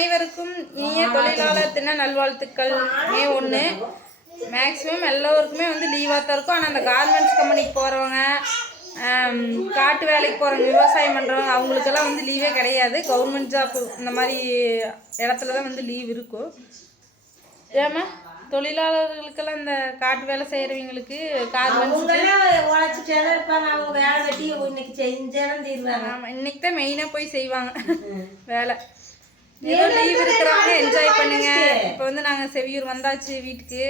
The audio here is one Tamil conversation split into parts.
அனைவருக்கும் இனிய தொழிலாளர் தின நல்வாழ்த்துக்கள். மே 1 மேக்ஸிமம் எல்லோருக்குமே வந்து லீவாக தான் இருக்கும். ஆனால் அந்த கார்மெண்ட்ஸ் கம்பெனிக்கு போகிறவங்க, காட்டு வேலைக்கு போகிறவங்க, விவசாயம் பண்ணுறவங்க அவங்களுக்கெல்லாம் வந்து லீவே கிடையாது. கவர்மெண்ட் ஜாப் இந்த மாதிரி இடத்துல தான் வந்து லீவ் இருக்கும். ஏமா தொழிலாளர்களுக்கெல்லாம் இந்த காட்டு வேலை செய்கிறவங்களுக்கு கார்மெண்ட்ஸ் இருப்பாங்க. அவங்க வேலை வெட்டி இன்னைக்கு செஞ்சாலும் தீர்வாங்க. ஆமாம், இன்னைக்கு தான் மெயினாக போய் செய்வாங்க வேலை. ஏதோ லீவ் இருக்கிறவங்க என்ஜாய் பண்ணுங்க. இப்போ வந்து நாங்கள் செவியூர் வந்தாச்சு வீட்டுக்கு.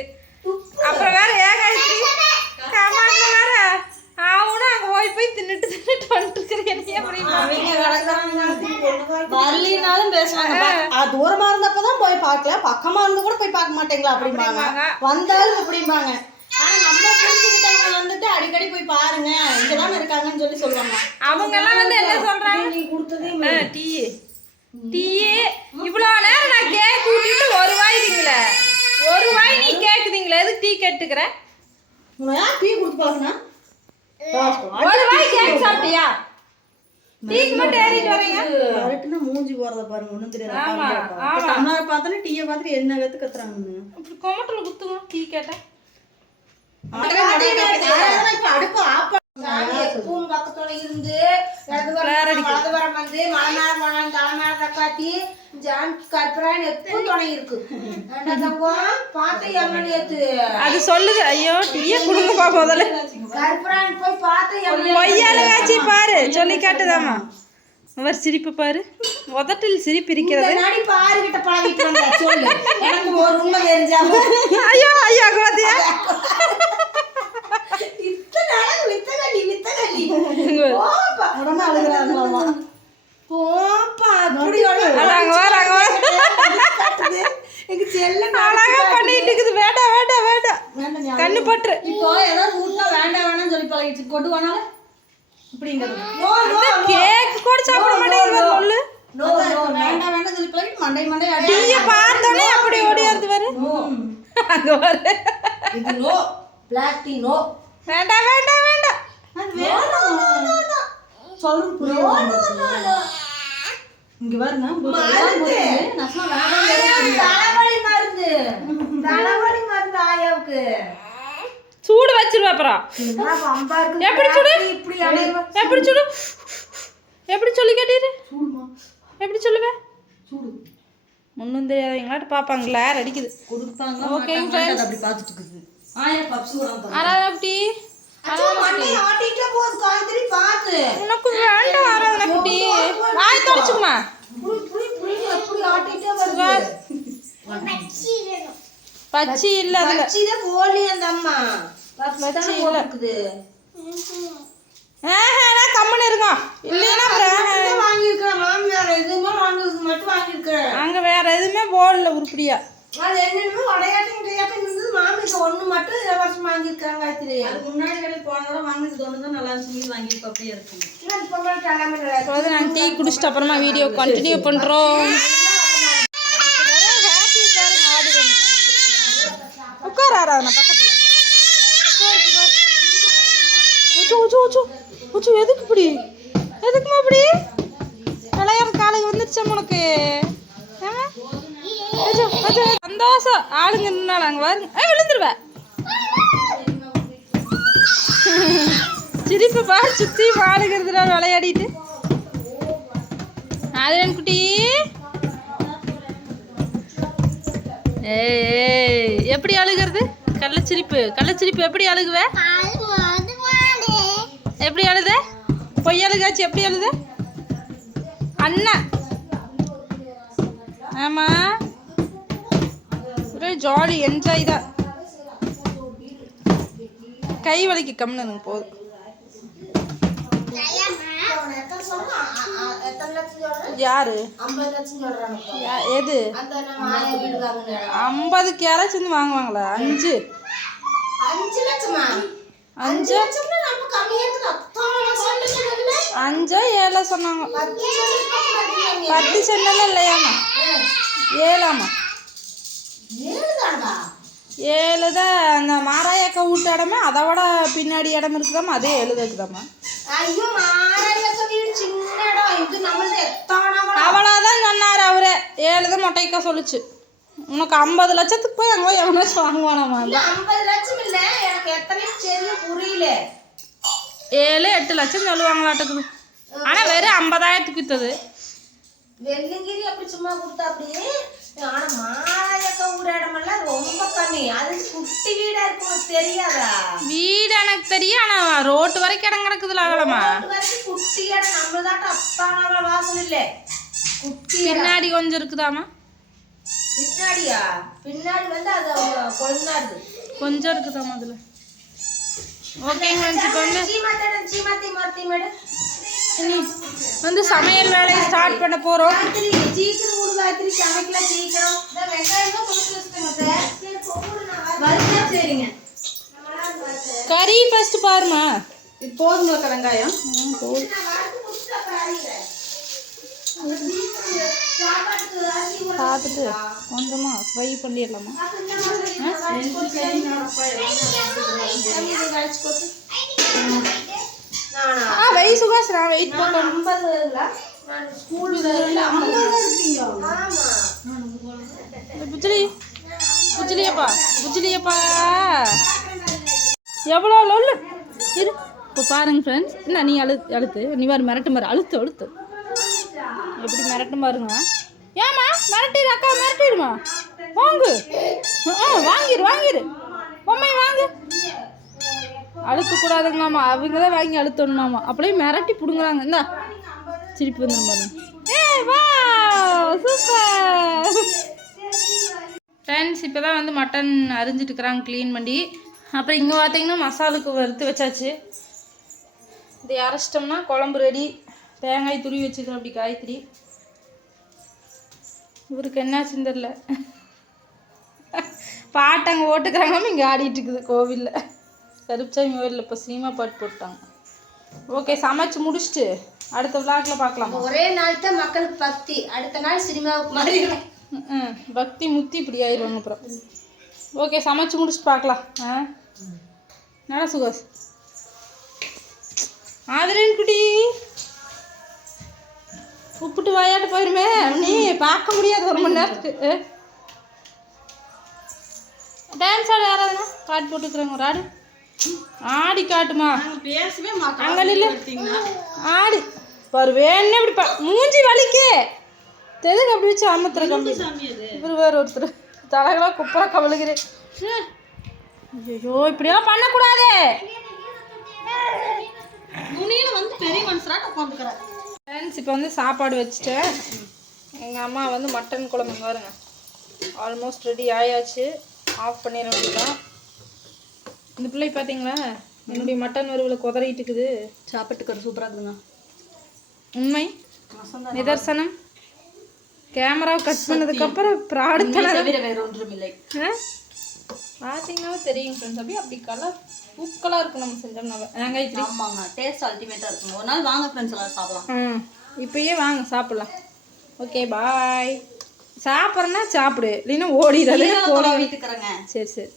அப்புறம் வேற ஏகாயத்ரி கமாண்ட்ல வேற அவனும் அங்கே போய் தின்னுட்டு வந்துட்டுருக்கிறேன் வரலினாலும் பேசுவாங்க. தூரமா இருந்தப்பதான் போய் பார்க்கல, பக்கமா இருந்து கூட போய் பார்க்க மாட்டேங்களா அப்படிம்பாங்க. வந்தாலும் அப்படிம்பாங்க. ஆனா நம்ம புரிஞ்சுக்கிட்டவங்க வந்துட்டு அடிக்கடி போய் பாருங்க, இங்கதான் இருக்காங்கன்னு சொல்லி சொல்லுவாங்க. அவங்க எல்லாம் வந்து என்ன சொல்றாங்க, நீ கொடுத்ததே டீ இவ்வளோ நேரம் நான் கேக் ஊட்டிட்டு ஒரு வாய்க்குங்களே, ஒரு வாய் நீ கேக்குதுங்களே, எதுக்கு டீ கேட்டுக்கிற? டீ கொடுத்து பாருங்க. ஒரு வாய் கேக் சாப்பிட்டியா? டீக்கு மட்டும் ஏறிட்டு வரீங்க. கரெக்ட்னா மூஞ்சி போறத பாருங்க, ஒண்ணும் தெரியாது. தமிழரை பார்த்தாலும் டீயை பார்த்துட்டு என்ன கத்து கத்துறாங்க. இப்படி கொமட்டில் குத்துங்க டீ கேட்டேன். அடுப்பு ஆப்ப தூண் பக்கத்தோட இருந்து வலதுபுறம் வந்து மலை மேல போனாலும் தலை மேல தக்காட்டி ஜான் கற்பரான் எப்பவும் துணை இருக்கு. பார்த்து எம்மன் ஏத்து அது சொல்லுது. ஐயோ டீயை குடுங்கப்பா முதல்ல. கற்பரான் போய் பார்த்து பொய்யால காட்சி பாரு சொல்லி காட்டுதாமா. அவர் சிரிப்பு பாரு, உதட்டில் சிரிப்பு இருக்கிறது. நாடி பாரு கிட்ட பழகிட்டு வந்தா சொல்லு, எனக்கு ஒரு உண்மை தெரிஞ்சா. ஐயோ ஐயோ கோதியா கண்ணு பற்று. இப்போ ஏதாவது வீட்டுல வேண்டாம் வேணாம்னு சொல்லி பழகிச்சு கொண்டு போனாலும் கேக் கூட சாப்பிட மாட்டேங்குது. வேண்டாம் வேண்டாம் சொல்லி பழகிட்டு மண்டை மண்டை டீயை பார்த்தோன்னே அப்படி ஓடியாருது வரு. அங்க வரு இது நோ பிளாக் டீ நோ. வேண்டாம் வேண்டாம் வேண்டாம் இங்க பாருங்க, தலைவலி மருந்து ஆயாவுக்கு சூடு வச்சிருவா. அப்புறம் எப்படி சுடு, எப்படி சுடு, எப்படி சொல்லி கேட்டீரு, எப்படி சொல்லுவேன்? ஒன்றும் தெரியாதவங்களாட்டு பார்ப்பாங்களா அடிக்குது கொடுப்பாங்க. ஓகே ஃப்ரெண்ட்ஸ், அப்படி பார்த்துட்டு இருக்குது. ஆயா பப்ஸ் கூட ஆராதா உனக்கு வேண்டாம் ஆராதனா குட்டி, வாய் தொடச்சுக்குமா. பச்சி இல்ல, அதுல போலி அந்த அம்மா பச்சி இல்ல. கம்மன் இருக்கும் இல்லைன்னா வாங்கியிருக்கிறேன். மாமியார் எதுவுமே வாங்கிருக்கு மட்டும் வாங்கியிருக்கிறேன். அங்க வேற எதுவுமே போடல உருப்படியா. அது என்னென்னமோ உடையாட்டம் கிடையாட்டம் இருந்தது. மாமிக்கு ஒன்று மட்டும் இலவசம் வாங்கியிருக்காங்க. அதுக்கு முன்னாடி வேலைக்கு போனதோட வாங்கினது ஒன்று தான் நல்லா இருந்துச்சு. வாங்கியிருக்க அப்படியே இருக்கும். நாங்கள் டீ குடிச்சிட்டு அப்புறமா வீடியோ கண்டினியூ பண்ணுறோம். உட்கார ஆராதனா பக்கத்தில். எதுக்கு இப்படி, எதுக்குமா இப்படி விளையாட காலைக்கு வந்துருச்சா உனக்கு? சந்தோஷம் ஆளுங்க இருந்தாலும் அங்கே பாருங்க, விழுந்துருவேன். சிரிப்பு பாரு, சுற்றி ஆளுங்கிறதுல விளையாடிட்டு. ஆதிரன் குட்டி ஏய் எப்படி அழுகிறது? கள்ளச்சிரிப்பு, கள்ளச்சிரிப்பு எப்படி அழுகுவே? எப்படி அழுத? பொய் அழுகாச்சு எப்படி அழுத? அண்ணா ஆமா ஒரே ஜாலி என்ஜாய் தான். கை வலிக்கு கம்னு போதும். யாரு எது 50க்கு யாராச்சும் வந்து வாங்குவாங்களா? 5 லட்சமா? 5 5 7 சொன்னாங்க. 10 சென்டெல்லாம் இல்லையாமா, 7ஆமா. 7 தான். அந்த மாராயக்கா வீட்டு இடமே அதை விட பின்னாடி இடம் இருக்குதாம்மா, அதே 7 இருக்குதாம்மா. அவ்வளோதான் சொன்னார் அவரு. 57 தான் மொட்டைக்கா சொல்லுச்சு. உனக்கு 50 லட்சத்துக்கு போய் அங்கே போய் எவனாச்சும் வாங்குவானாமா? 50 லட்சம் இல்ல, எனக்கு எத்தனையும் சரியா புரியல. 7-8 லட்சம் சொல்லுவாங்களாட்டுக்குது. ஆனா வெறும் 50,000க்கு வித்தது. வெள்ளிங்கிரி அப்படி சும்மா கொடுத்தா அப்படி. ஆனா மாலையக்கா ஊர் இடமெல்லாம் ரொம்ப கம்மி. அது குட்டி வீடா இருக்கு, உனக்கு தெரியாதா? வீடு எனக்கு தெரியும், ஆனா ரோட்டு வரைக்கும் இடம் கிடக்குதுல அகலமா. குட்டி இடம் நம்மதாட்ட அப்பா வாசல் இல்ல, குட்டி பின்னாடி கொஞ்சம் இருக்குதாமா? பின்னாடியா? பின்னாடி வந்து அது அவங்க கொழுந்தாரு கொஞ்சம் இருக்குதாமா அதுல. ஓகேங்க ஃப்ரெண்ட்ஸ், இப்போ வந்து இனி வந்து சமையல் வேலையை ஸ்டார்ட் பண்ண போறோம். சீக்கிரம் ஊறுகாய்த்திரி சமைக்கலாம் சீக்கிரம். வெங்காயமா கொடுத்து வச்சுக்கோங்க. சரிங்க. கறி ஃபர்ஸ்ட் பாருமா. இது போதும் வெங்காயம் பார்த்துட்டு கொஞ்சமா ஃப்ரை பண்ணிடலாமா? வெய் சுகாஷ், நான் வெயிட் பண்ணேன். புஜ்லி புஜ்லியப்பா புஜ்லியப்பா எவ்வளோ லொல்லு இரு. இப்போ பாருங்க ஃப்ரெண்ட்ஸ், என்ன நீ அழுத்து நீ மாதிரி மிரட்டு மாதிரி அழுத்து எப்படி மிரட்டும் பாருங்க. ஏமா மிரட்டிடு, அக்கா மிரட்டிடுமா? வாங்கு, வாங்கிரு பொம்மை வாங்கு. அழுத்தக்கூடாதுங்களாமா, அவங்க தான் வாங்கி அழுத்தணுமாமா. அப்படியே மிரட்டி பிடுங்குறாங்க. இந்தா சிரிப்பு வந்துடும் பாருங்க. வா சூப்பர் ஃப்ரெண்ட்ஸ். இப்போ தான் வந்து மட்டன் அரிஞ்சிட்டு இருக்கிறாங்க க்ளீன் பண்ணி. அப்புறம் இங்கே பார்த்தீங்கன்னா மசாலுக்கு வறுத்து வச்சாச்சு. இதை அரைச்சிட்டோம்னா குழம்பு ரெடி. தேங்காய் துருவி வச்சுக்கிறோம் அப்படி காய்கறி. இவருக்கு என்னாச்சுன்னு தெரில, பாட்டு அங்கே ஓட்டுக்கிறாங்க, இங்கே ஆடிட்டு இருக்குது கோவிலில். கருப்புச்சாமி கோவிலில் இப்போ சினிமா பாட்டு போட்டாங்க. ஓகே, சமைச்சு முடிச்சுட்டு அடுத்த விளாக்ல பார்க்கலாம். ஒரே நாள் தான் மக்களுக்கு பக்தி, அடுத்த நாள் சினிமாவுக்கு மாறிடும். பக்தி முத்தி இப்படி ஆயிடுவாங்க அப்புறம். ஓகே, சமைச்சு முடிச்சுட்டு பார்க்கலாம். நட சுகாஸ் ஆதரன் குடி உப்புட்டு வாயாட்டு போயிருமே, நீ பார்க்க முடியாது 1 மணி நேரத்துக்கு. டான்ஸ் ஆட யாராதுன்னா பாட்டு போட்டுக்கிறேங்க, ஒரு ஆடு ஆடி காட்டுமா. பேசவே அங்கே இல்லை ஆடு பாரு, வேணே இப்படி மூஞ்சி வலிக்கு தெதுக்கு அப்படி வச்சு அமத்துற கம்பி. இவர் வேறு ஒருத்தர் தலைகளாக குப்பரை கவலுகிறேன். ஐயோ இப்படியெல்லாம் பண்ணக்கூடாது. துணியில் வந்து பெரிய மனுஷராக உட்காந்துக்கிறேன். ஃப்ரெண்ட்ஸ், இப்போ வந்து சாப்பாடு வச்சுட்டேன். எங்கள் அம்மா வந்து மட்டன் குழம்பு பாருங்க ஆல்மோஸ்ட் ரெடி ஆயாச்சு. ஆஃப் பண்ணிட வேண்டியதான். இந்த பிள்ளை பார்த்தீங்களா, என்னுடைய மட்டன் வறுவலை குதறிட்டு இருக்குது. சாப்பிட்டுக்கிற சூப்பராக இருக்குதுங்க. உண்மை நிதர்சனம். கேமராவை கட் பண்ணதுக்கப்புறம் ப்ராடக்ட் வேறு ஒன்றும் இல்லை. பார்த்தீங்கன்னா தெரியும் ஃப்ரெண்ட்ஸ், அப்படி கலர் பூக்களாக இருக்கும் நம்ம செஞ்சோம்னா. வெங்காயத்திரி ஆமாங்க, டேஸ்ட் அல்டிமேட்டாக இருக்குங்க. ஒரு நாள் வாங்க ஃப்ரெண்ட்ஸ், எல்லாம் சாப்பிடலாம். இப்போயே வாங்க சாப்பிட்லாம். Okay bye. சாப்பிட்றேன்னா சாப்பிடு, இல்லைன்னா ஓடிடுறது. வீட்டுக்குறேங்க. சரி